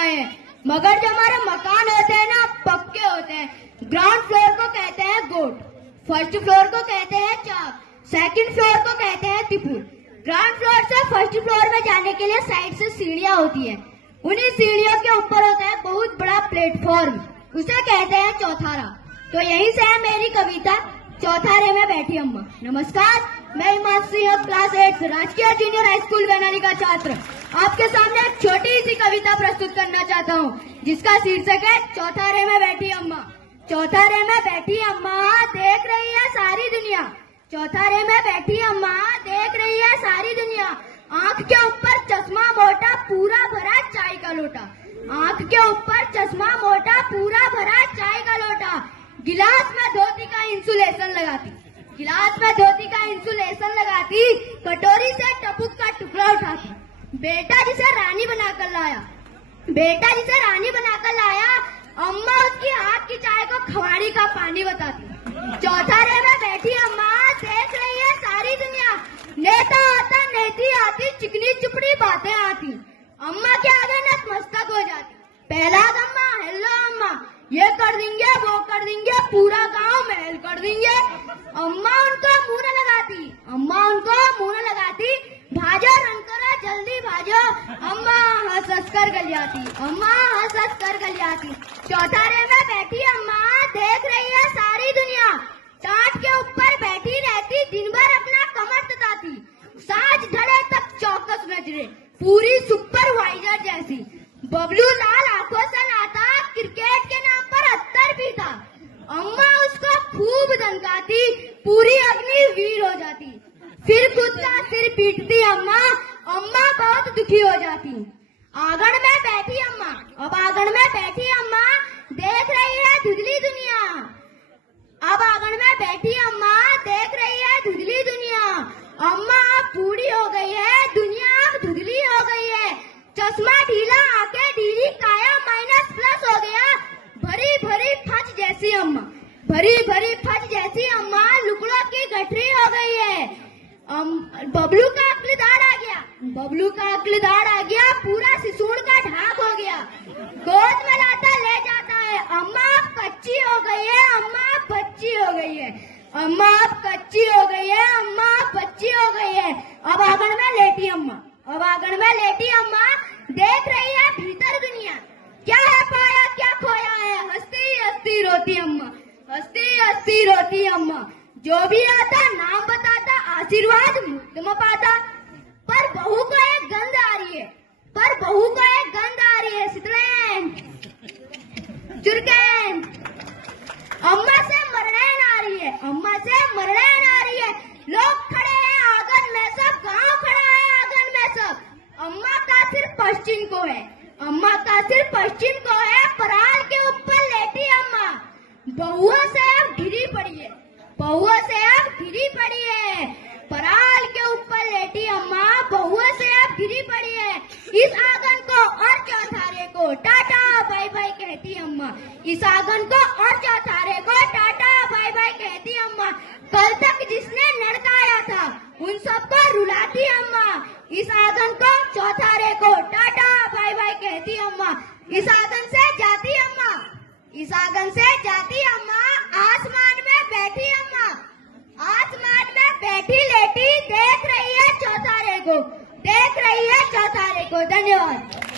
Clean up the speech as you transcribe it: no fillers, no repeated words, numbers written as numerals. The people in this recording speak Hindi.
आए हैं, मगर जो हमारे मकान होते हैं ना पक्के होते हैं। ग्राउंड फ्लोर को कहते हैं गोट, फर्स्ट फ्लोर को कहते हैं चाप, सेकंड फ्लोर को कहते हैं तिपुर। ग्राउंड फ्लोर से फर्स्ट फ्लोर में जाने के लिए साइड से सीढ़ियां होती है, उन्हीं सीढ़ियों के ऊपर होता है बहुत बड़ा प्लेटफॉर्म, उसे कहते हैं चौथारा। तो यहीं से है मेरी कविता चौथारे में बैठी अम्मा। नमस्कार, मैं हिमांशु क्लास 8 राजकीय जूनियर हाई स्कूल बैनाली का छात्र आपके सामने एक छोटी सी कविता प्रस्तुत करना चाहता हूँ, जिसका शीर्षक है चौथारे में बैठी अम्मा। चौथारे में बैठी अम्मा देख रही है सारी दुनिया, चौथारे में बैठी अम्मा देख रही है सारी दुनिया। आंख के ऊपर चश्मा मोटा पूरा भरा चाय का लोटा, आंख के ऊपर चश्मा मोटा पूरा भरा चाय का लोटा। गिलास में धोती का इंसुलेशन लगाती, गिलास में धोती का इंसुलेशन लगाती, कटोरी से टपुक का टुकड़ा उठाती। बेटा जिसे रानी बनाकर लाया, बेटा जिसे रानी बनाकर लाया, अम्मा उसकी हाथ की चाय को खवाड़ी का पानी बताती। चौथारे में बैठी अम्मा देख रही है सारी दुनिया, नेता आता नेती आती, चिकनी चुपड़ी बातें आती। अम्मा के आगे नतमस्तक हो जाती। पहला अम्मा हेलो अम्मा, ये कर देंगे वो कर देंगे, पूरा गांव महल कर देंगे। अम्मा उनको मुंह न लगाती, अम्मा उनको मुंह न लगाती। भाजो रंग करो जल्दी भाजो, अम्मा हंस हंस कर गलियाती, अम्मा हंस हंस कर गलियाती। चौथारे में बैठी अम्मा देख रही है सारी दुनिया, टाट के ऊपर बैठी रहती, दिन भर अपना कमर तताती। सांझ ढले तक चौकस नजरे, पूरी सुपरवाइजर जैसी। बबलू लाल आंखों से नाता, क्रिकेट के नाम पर अत्तर भी था। अम्मा उसको खूब धमकाती, पूरी अग्निवीर हो जाती। फिर खुद का सिर पीटती अम्मा, अम्मा बहुत दुखी हो जाती। आंगन में बैठी अम्मा, अब आंगन में बैठी अम्मा देख रही है धुंधली दुनिया, अब आंगन में बैठी अम्मा देख रही है धुंधली दुनिया। अम्मा अब बूढ़ी हो गई है, दुनिया अब धुंधली हो गई है। चश्मा ढीला, आंखें ढीली, काया माइनस प्लस हो गया। भरी भरी फज जैसी अम्मा, भरी भरी फज जैसी अम्मा लुकड़ों की गठरी हो गई है। बबलू का अक्ल दाढ़ आ गया, बबलू का अक्ल दाढ़ आ गया, पूरा सिसूड़ का ढाक हो गया। गोद में लाता ले जाता है, अम्मा अब कच्ची हो गई है, अम्मा अब बच्ची हो गई है, अम्मा अब कच्ची हो गई है, अम्मा अब बच्ची हो गई है। अब आंगन में लेटी अम्मा, अब आंगन में लेटी अम्मा देख रही है भीतर दुनिया, क्या है पाया क्या खोया है। हंसती हंसती रोती अम्मा, हंसती हंसती रोती अम्मा। जो भी आता नाम बताता, आशीर्वाद मुफ्त में पाता। पर बहू को एक गंध आ रही है, पर बहू को एक गंध आ रही है, सितरैन चुरकैन। अम्मा से मरड़ैन आ रही है, अम्मा से मरड़ैन आ रही है। लोग खड़े हैं आंगन में, सब गांव खड़ा है आंगन में सब। अम्मा का सिर पश्चिम को है, अम्मा का सिर पश्चिम को है। पराल के ऊपर लेटी अम्मा, बहुओं से अब घिरी पड़ी है, बहुओं से अब घिरी पड़ी है। पराल के ऊपर लेटी अम्मा, बहुओं से अब घिरी पड़ी है। इस आंगन को और चौथारे को टाटा बाय बाय कहती अम्मा, इस आंगन को और चौथारे को टाटा बाय बाय कहती अम्मा। कल तक जिसने लड़काया था उन सबको रुलाती अम्मा, इस आंगन को चौथारे को टाटा बाय बाय कहती अम्मा। इस आंगन से जाती अम्मा, इस आंगन से जाती अम्मा, आसमान में बैठी अम्मा, आसमान में बैठी लेटी देख रही है चौथारे को, देख रही है चौथारे को। धन्यवाद।